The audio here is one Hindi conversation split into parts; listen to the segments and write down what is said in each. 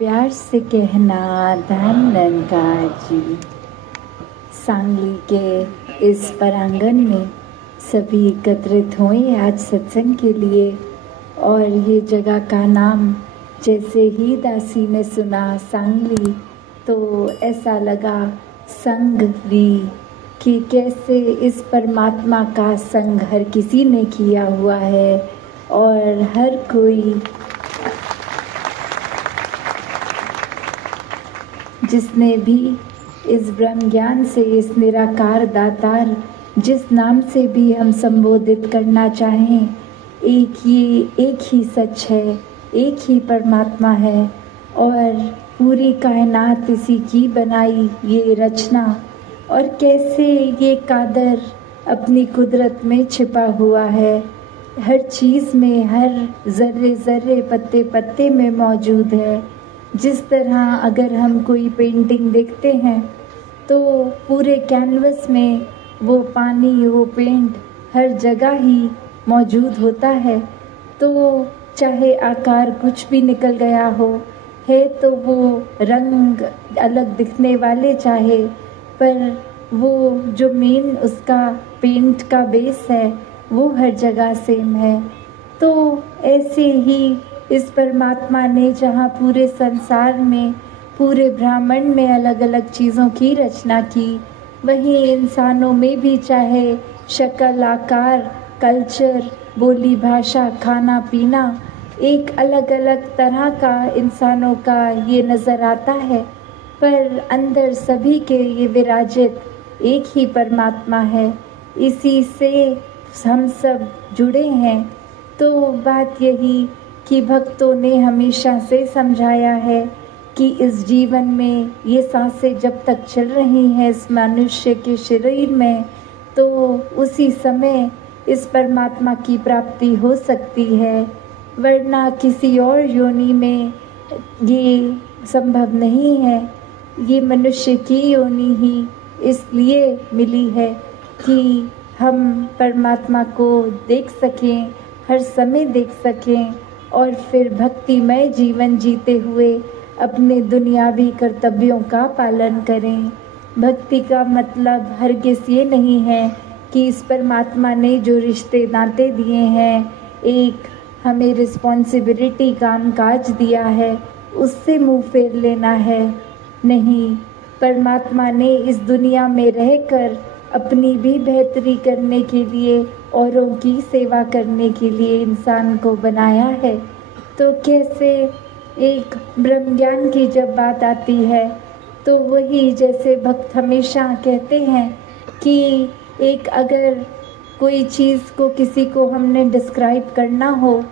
प्यार से कहना धनंकार जी। सांगली के इस परांगण में सभी एकत्रित हुए आज सत्संग के लिए। और ये जगह का नाम जैसे ही दासी ने सुना सांगली, तो ऐसा लगा संगली कि कैसे इस परमात्मा का संग हर किसी ने किया हुआ है और हर कोई जिसने भी इस ब्रह्म ज्ञान से, इस निराकार दातार जिस नाम से भी हम संबोधित करना चाहें, एक ही सच है, एक ही परमात्मा है और पूरी कायनात इसी की बनाई ये रचना। और कैसे ये कादर अपनी कुदरत में छिपा हुआ है, हर चीज़ में, हर जर्रे जर्रे, पत्ते पत्ते में मौजूद है। जिस तरह अगर हम कोई पेंटिंग देखते हैं तो पूरे कैनवस में वो पानी, वो पेंट हर जगह ही मौजूद होता है। तो चाहे आकार कुछ भी निकल गया हो है, तो वो रंग अलग दिखने वाले चाहे, पर वो जो मेन उसका पेंट का बेस है वो हर जगह सेम है। तो ऐसे ही इस परमात्मा ने जहाँ पूरे संसार में, पूरे ब्रह्मांड में अलग अलग चीज़ों की रचना की, वहीं इंसानों में भी चाहे शक्ल, आकार, कल्चर, बोली, भाषा, खाना पीना, एक अलग अलग तरह का इंसानों का ये नज़र आता है, पर अंदर सभी के ये विराजित एक ही परमात्मा है। इसी से हम सब जुड़े हैं। तो बात यही कि भक्तों ने हमेशा से समझाया है कि इस जीवन में ये सांसें जब तक चल रही हैं इस मनुष्य के शरीर में, तो उसी समय इस परमात्मा की प्राप्ति हो सकती है, वरना किसी और योनि में ये संभव नहीं है। ये मनुष्य की योनि ही इसलिए मिली है कि हम परमात्मा को देख सकें, हर समय देख सकें और फिर भक्तिमय जीवन जीते हुए अपने दुनियावी कर्तव्यों का पालन करें। भक्ति का मतलब हरगिज़ ये नहीं है कि इस परमात्मा ने जो रिश्ते नाते दिए हैं, एक हमें रिस्पॉन्सिबिलिटी, काम काज दिया है, उससे मुंह फेर लेना है। नहीं, परमात्मा ने इस दुनिया में रहकर अपनी भी बेहतरी करने के लिए, औरों की सेवा करने के लिए इंसान को बनाया है। तो कैसे एक ब्रह्म ज्ञान की जब बात आती है, तो वही जैसे भक्त हमेशा कहते हैं कि एक अगर कोई चीज़ को किसी को हमने डिस्क्राइब करना हो,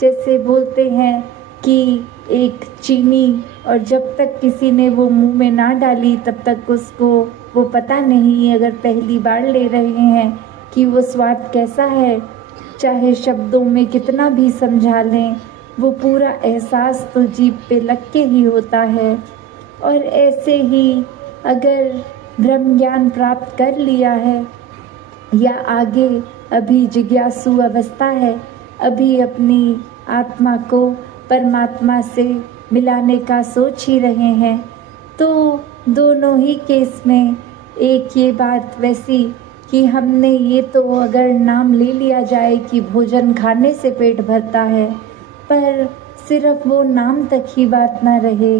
जैसे बोलते हैं कि एक चीनी, और जब तक किसी ने वो मुंह में ना डाली तब तक उसको वो पता नहीं, अगर पहली बार ले रहे हैं, कि वो स्वाद कैसा है। चाहे शब्दों में कितना भी समझा लें, वो पूरा एहसास तो जीभ पे लग के ही होता है। और ऐसे ही अगर ब्रह्म ज्ञान प्राप्त कर लिया है या आगे अभी जिज्ञासु अवस्था है, अभी अपनी आत्मा को परमात्मा से मिलाने का सोच ही रहे हैं, तो दोनों ही केस में एक ये बात वैसी कि हमने ये तो अगर नाम ले लिया जाए कि भोजन खाने से पेट भरता है, पर सिर्फ वो नाम तक ही बात ना रहे,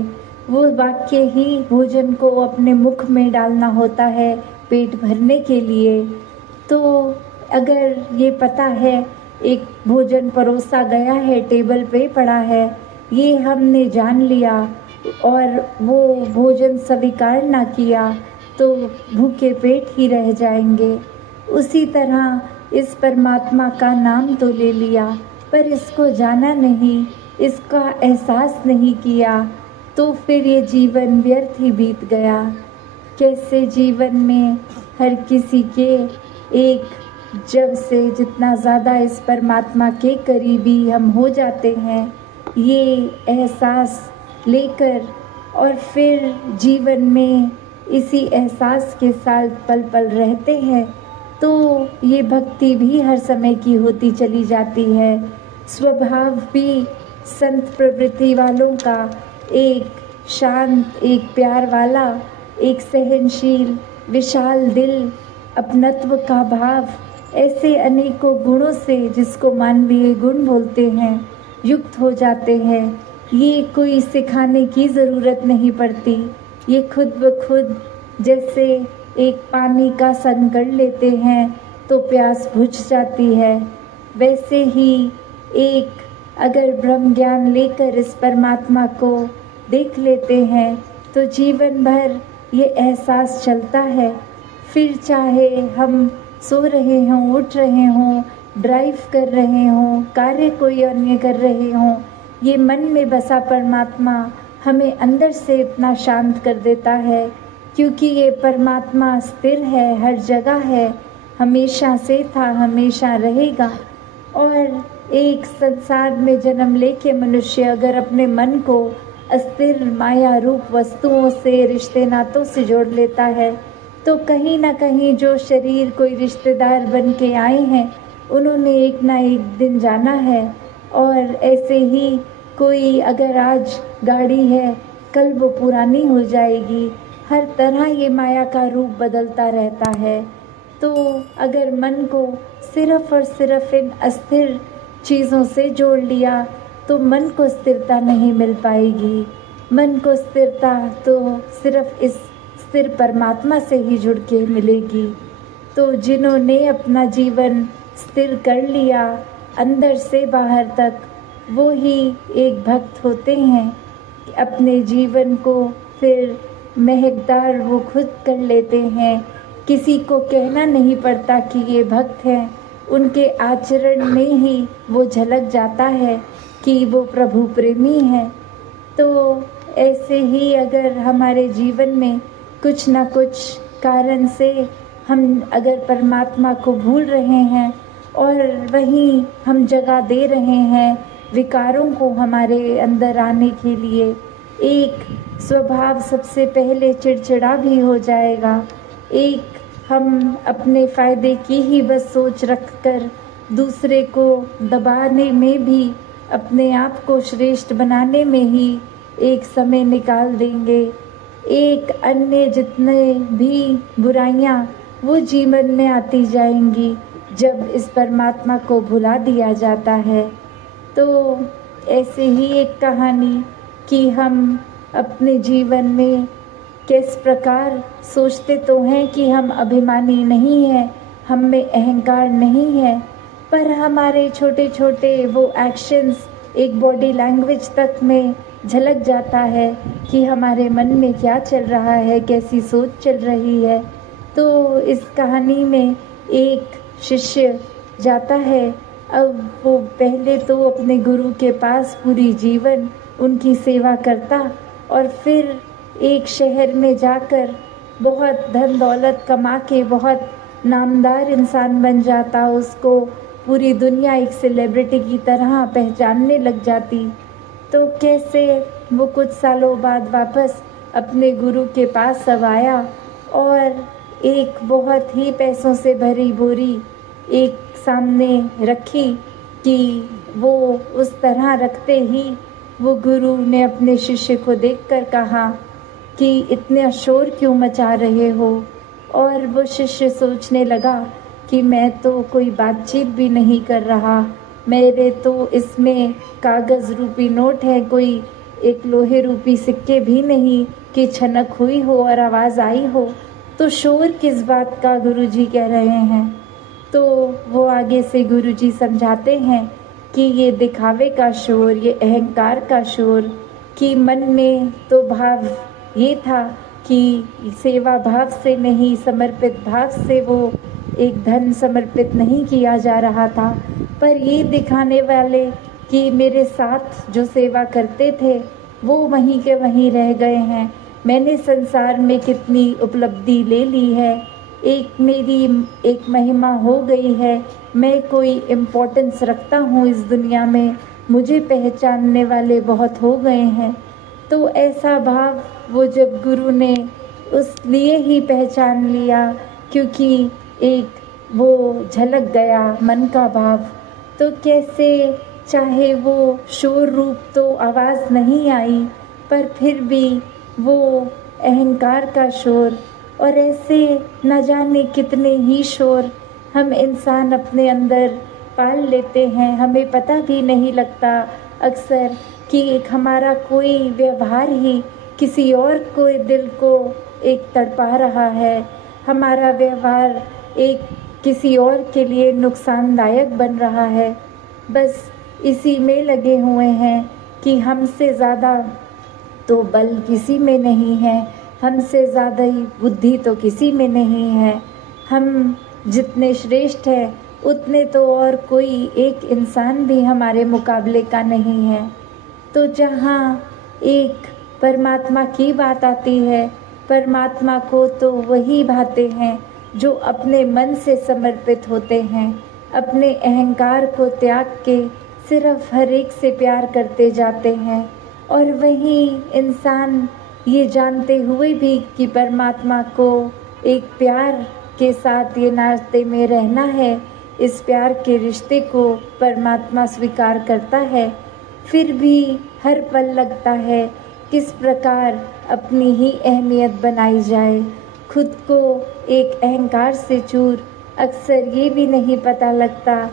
वो वाक्य ही भोजन को अपने मुख में डालना होता है पेट भरने के लिए। तो अगर ये पता है एक भोजन परोसा गया है, टेबल पे पड़ा है, ये हमने जान लिया और वो भोजन स्वीकार ना किया, तो भूखे पेट ही रह जाएंगे। उसी तरह इस परमात्मा का नाम तो ले लिया, पर इसको जाना नहीं, इसका एहसास नहीं किया, तो फिर ये जीवन व्यर्थ ही बीत गया। कैसे जीवन में हर किसी के एक, जब से जितना ज़्यादा इस परमात्मा के करीबी हम हो जाते हैं, ये एहसास लेकर और फिर जीवन में इसी एहसास के साथ पल पल रहते हैं, तो ये भक्ति भी हर समय की होती चली जाती है। स्वभाव भी संत प्रवृत्ति वालों का एक शांत, एक प्यार वाला, एक सहनशील, विशाल दिल, अपनत्व का भाव, ऐसे अनेकों गुणों से जिसको मानवीय गुण बोलते हैं, युक्त हो जाते हैं। ये कोई सिखाने की ज़रूरत नहीं पड़ती, ये खुद ब खुद जैसे एक पानी का संग कर लेते हैं तो प्यास बुझ जाती है, वैसे ही एक अगर ब्रह्म ज्ञान लेकर इस परमात्मा को देख लेते हैं तो जीवन भर ये एहसास चलता है। फिर चाहे हम सो रहे हों, उठ रहे हों, ड्राइव कर रहे हों, कार्य कोई अन्य कर रहे हों, ये मन में बसा परमात्मा हमें अंदर से इतना शांत कर देता है, क्योंकि ये परमात्मा स्थिर है, हर जगह है, हमेशा से था, हमेशा रहेगा। और एक संसार में जन्म लेके मनुष्य अगर अपने मन को अस्थिर माया रूप वस्तुओं से, रिश्ते नातों से जोड़ लेता है, तो कहीं ना कहीं जो शरीर कोई रिश्तेदार बन के आए हैं, उन्होंने एक ना एक दिन जाना है। और ऐसे ही कोई अगर आज गाड़ी है, कल वो पुरानी हो जाएगी। हर तरह ये माया का रूप बदलता रहता है। तो अगर मन को सिर्फ और सिर्फ इन अस्थिर चीज़ों से जोड़ लिया तो मन को स्थिरता नहीं मिल पाएगी। मन को स्थिरता तो सिर्फ इस स्थिर परमात्मा से ही जुड़ के मिलेगी। तो जिन्होंने अपना जीवन स्थिर कर लिया अंदर से बाहर तक, वो ही एक भक्त होते हैं। अपने जीवन को फिर महकदार वो खुद कर लेते हैं, किसी को कहना नहीं पड़ता कि ये भक्त हैं। उनके आचरण में ही वो झलक जाता है कि वो प्रभु प्रेमी हैं। तो ऐसे ही अगर हमारे जीवन में कुछ ना कुछ कारण से हम अगर परमात्मा को भूल रहे हैं और वहीं हम जगह दे रहे हैं विकारों को हमारे अंदर आने के लिए, एक स्वभाव सबसे पहले चिड़चिड़ा भी हो जाएगा। एक हम अपने फ़ायदे की ही बस सोच रखकर दूसरे को दबाने में भी, अपने आप को श्रेष्ठ बनाने में ही एक समय निकाल देंगे। एक अन्य जितने भी बुराइयां वो जीवन में आती जाएंगी जब इस परमात्मा को भुला दिया जाता है। तो ऐसे ही एक कहानी कि हम अपने जीवन में किस प्रकार सोचते तो हैं कि हम अभिमानी नहीं हैं, हम में अहंकार नहीं है, पर हमारे छोटे छोटे वो एक्शंस एक बॉडी लैंग्वेज तक में झलक जाता है कि हमारे मन में क्या चल रहा है, कैसी सोच चल रही है। तो इस कहानी में एक शिष्य जाता है। अब वो पहले तो अपने गुरु के पास पूरी जीवन उनकी सेवा करता और फिर एक शहर में जाकर बहुत धन दौलत कमा के बहुत नामदार इंसान बन जाता। उसको पूरी दुनिया एक सेलिब्रिटी की तरह पहचानने लग जाती। तो कैसे वो कुछ सालों बाद वापस अपने गुरु के पास अब आया और एक बहुत ही पैसों से भरी बोरी एक सामने रखी कि वो उस तरह रखते ही वो गुरु ने अपने शिष्य को देखकर कहा कि इतने शोर क्यों मचा रहे हो। और वो शिष्य सोचने लगा कि मैं तो कोई बातचीत भी नहीं कर रहा, मेरे तो इसमें कागज़ रूपी नोट है, कोई एक लोहे रूपी सिक्के भी नहीं कि छनक हुई हो और आवाज़ आई हो, तो शोर किस बात का गुरुजी कह रहे हैं। तो वो आगे से गुरुजी समझाते हैं कि ये दिखावे का शोर, ये अहंकार का शोर, कि मन में तो भाव ये था कि सेवा भाव से नहीं, समर्पित भाव से वो एक धन समर्पित नहीं किया जा रहा था, पर ये दिखाने वाले कि मेरे साथ जो सेवा करते थे वो वहीं के वहीं रह गए हैं। मैंने संसार में कितनी उपलब्धि ले ली है, एक मेरी एक महिमा हो गई है, मैं कोई इम्पोर्टेंस रखता हूँ इस दुनिया में, मुझे पहचानने वाले बहुत हो गए हैं। तो ऐसा भाव वो जब गुरु ने उस लिए ही पहचान लिया क्योंकि एक वो झलक गया मन का भाव। तो कैसे चाहे वो शोर रूप तो आवाज़ नहीं आई, पर फिर भी वो अहंकार का शोर और ऐसे न जाने कितने ही शोर हम इंसान अपने अंदर पाल लेते हैं। हमें पता भी नहीं लगता अक्सर कि हमारा कोई व्यवहार ही किसी और को दिल को एक तड़पा रहा है, हमारा व्यवहार एक किसी और के लिए नुकसानदायक बन रहा है। बस इसी में लगे हुए हैं कि हमसे ज़्यादा तो बल किसी में नहीं है, हमसे ज़्यादा ही बुद्धि तो किसी में नहीं है। हम जितने श्रेष्ठ हैं उतने तो और कोई एक इंसान भी हमारे मुकाबले का नहीं है। तो जहाँ एक परमात्मा की बात आती है, परमात्मा को तो वही भाते हैं जो अपने मन से समर्पित होते हैं, अपने अहंकार को त्याग के सिर्फ हर एक से प्यार करते जाते हैं। और वही इंसान ये जानते हुए भी कि परमात्मा को एक प्यार के साथ ये नाते में रहना है, इस प्यार के रिश्ते को परमात्मा स्वीकार करता है, फिर भी हर पल लगता है किस प्रकार अपनी ही अहमियत बनाई जाए, खुद को एक अहंकार से चूर। अक्सर ये भी नहीं पता लगता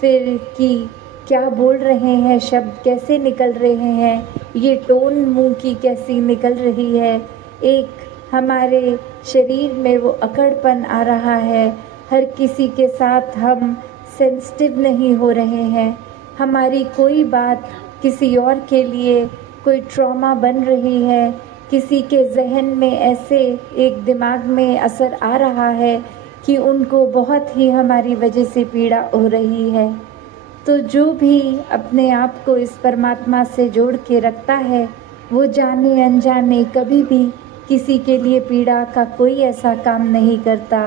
फिर कि क्या बोल रहे हैं, शब्द कैसे निकल रहे हैं, ये टोन मुंह की कैसी निकल रही है। एक हमारे शरीर में वो अकड़पन आ रहा है, हर किसी के साथ हम सेंसिटिव नहीं हो रहे हैं, हमारी कोई बात किसी और के लिए कोई ट्रॉमा बन रही है, किसी के जहन में ऐसे एक दिमाग में असर आ रहा है कि उनको बहुत ही हमारी वजह से पीड़ा हो रही है। तो जो भी अपने आप को इस परमात्मा से जोड़ के रखता है वो जाने अनजाने कभी भी किसी के लिए पीड़ा का कोई ऐसा काम नहीं करता,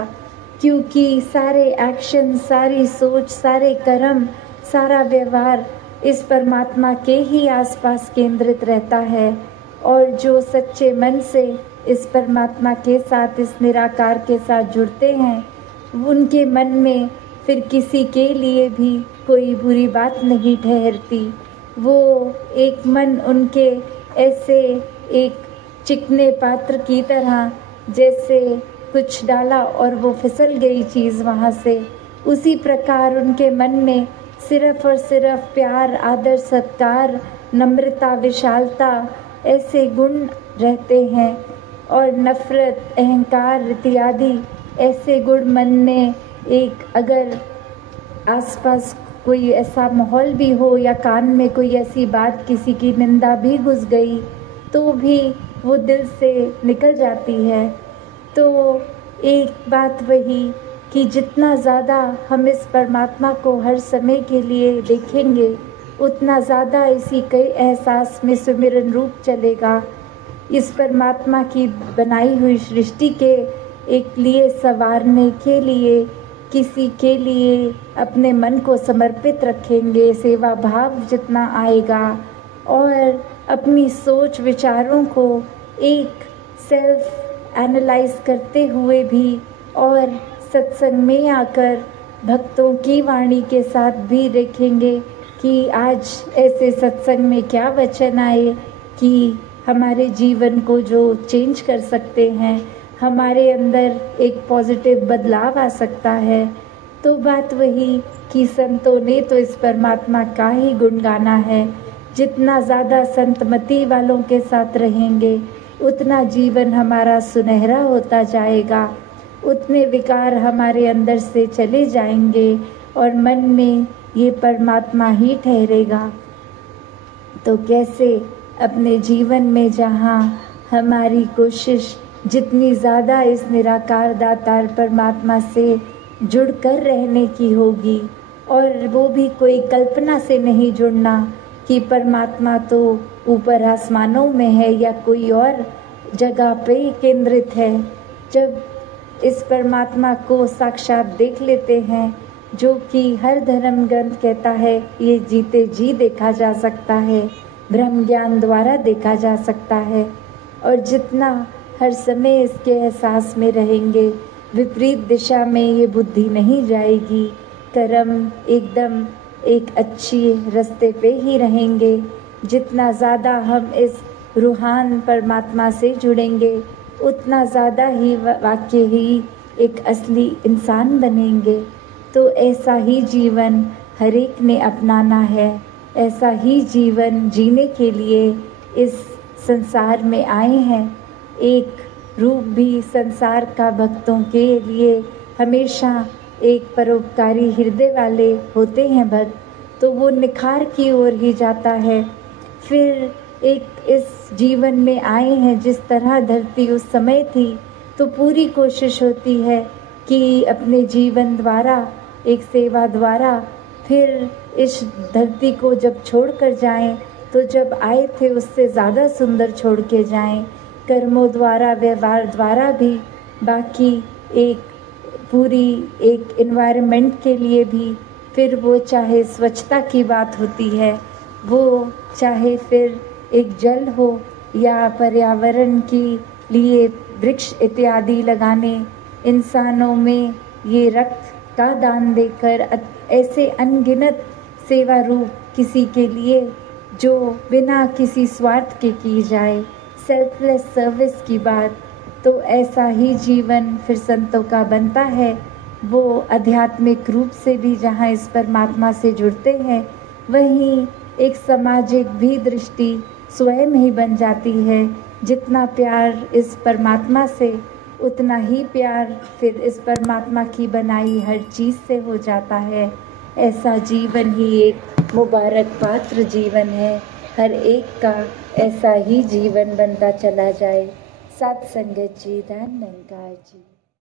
क्योंकि सारे एक्शन, सारी सोच, सारे कर्म, सारा व्यवहार इस परमात्मा के ही आसपास केंद्रित रहता है। और जो सच्चे मन से इस परमात्मा के साथ, इस निराकार के साथ जुड़ते हैं, उनके मन में फिर किसी के लिए भी कोई बुरी बात नहीं ठहरती। वो एक मन उनके ऐसे एक चिकने पात्र की तरह, जैसे कुछ डाला और वो फिसल गई चीज़ वहाँ से, उसी प्रकार उनके मन में सिर्फ और सिर्फ प्यार, आदर, सत्कार, नम्रता, विशालता ऐसे गुण रहते हैं। और नफरत, अहंकार इत्यादि ऐसे गुण मन में एक अगर आसपास कोई ऐसा माहौल भी हो या कान में कोई ऐसी बात, किसी की निंदा भी घुस गई तो भी वो दिल से निकल जाती है। तो एक बात वही कि जितना ज़्यादा हम इस परमात्मा को हर समय के लिए देखेंगे उतना ज़्यादा इसी कई एहसास में सुमिरन रूप चलेगा। इस परमात्मा की बनाई हुई सृष्टि के एक लिए संवारने के लिए, किसी के लिए अपने मन को समर्पित रखेंगे, सेवा भाव जितना आएगा और अपनी सोच विचारों को एक सेल्फ एनालाइज करते हुए भी और सत्संग में आकर भक्तों की वाणी के साथ भी देखेंगे कि आज ऐसे सत्संग में क्या वचन आए कि हमारे जीवन को जो चेंज कर सकते हैं, हमारे अंदर एक पॉजिटिव बदलाव आ सकता है। तो बात वही कि संतों ने तो इस परमात्मा का ही गुण गाना है। जितना ज़्यादा संतमति वालों के साथ रहेंगे उतना जीवन हमारा सुनहरा होता जाएगा, उतने विकार हमारे अंदर से चले जाएंगे और मन में ये परमात्मा ही ठहरेगा। तो कैसे अपने जीवन में जहाँ हमारी कोशिश जितनी ज़्यादा इस निराकार दातार परमात्मा से जुड़कर रहने की होगी, और वो भी कोई कल्पना से नहीं जुड़ना कि परमात्मा तो ऊपर आसमानों में है या कोई और जगह पे केंद्रित है। जब इस परमात्मा को साक्षात देख लेते हैं, जो कि हर धर्म ग्रंथ कहता है ये जीते जी देखा जा सकता है, ब्रह्म ज्ञान द्वारा देखा जा सकता है, और जितना हर समय इसके एहसास में रहेंगे विपरीत दिशा में ये बुद्धि नहीं जाएगी, कर्म एकदम एक अच्छी रास्ते पे ही रहेंगे। जितना ज़्यादा हम इस रूहान परमात्मा से जुड़ेंगे, उतना ज़्यादा ही वाकई ही एक असली इंसान बनेंगे। तो ऐसा ही जीवन हर एक ने अपनाना है, ऐसा ही जीवन जीने के लिए इस संसार में आए हैं। एक रूप भी संसार का भक्तों के लिए हमेशा एक परोपकारी हृदय वाले होते हैं भक्त, तो वो निखार की ओर ही जाता है। फिर एक इस जीवन में आए हैं, जिस तरह धरती उस समय थी, तो पूरी कोशिश होती है कि अपने जीवन द्वारा, एक सेवा द्वारा फिर इस धरती को जब छोड़ कर जाएं, तो जब आए थे उससे ज़्यादा सुंदर छोड़ के जाएं, कर्मों द्वारा, व्यवहार द्वारा भी। बाकी एक पूरी एक एनवायरनमेंट के लिए भी, फिर वो चाहे स्वच्छता की बात होती है, वो चाहे फिर एक जल हो या पर्यावरण के लिए वृक्ष इत्यादि लगाने, इंसानों में ये रक्त का दान देकर ऐसे अनगिनत सेवा रूप किसी के लिए जो बिना किसी स्वार्थ के की जाए, सेल्फलेस सर्विस की बात, तो ऐसा ही जीवन फिर संतों का बनता है। वो आध्यात्मिक रूप से भी जहाँ इस परमात्मा से जुड़ते हैं, वहीं एक सामाजिक भी दृष्टि स्वयं ही बन जाती है। जितना प्यार इस परमात्मा से, उतना ही प्यार फिर इस परमात्मा की बनाई हर चीज़ से हो जाता है। ऐसा जीवन ही एक मुबारक पात्र जीवन है। हर एक का ऐसा ही जीवन बनता चला जाए। सत संगत जी, धन निरंकार जी।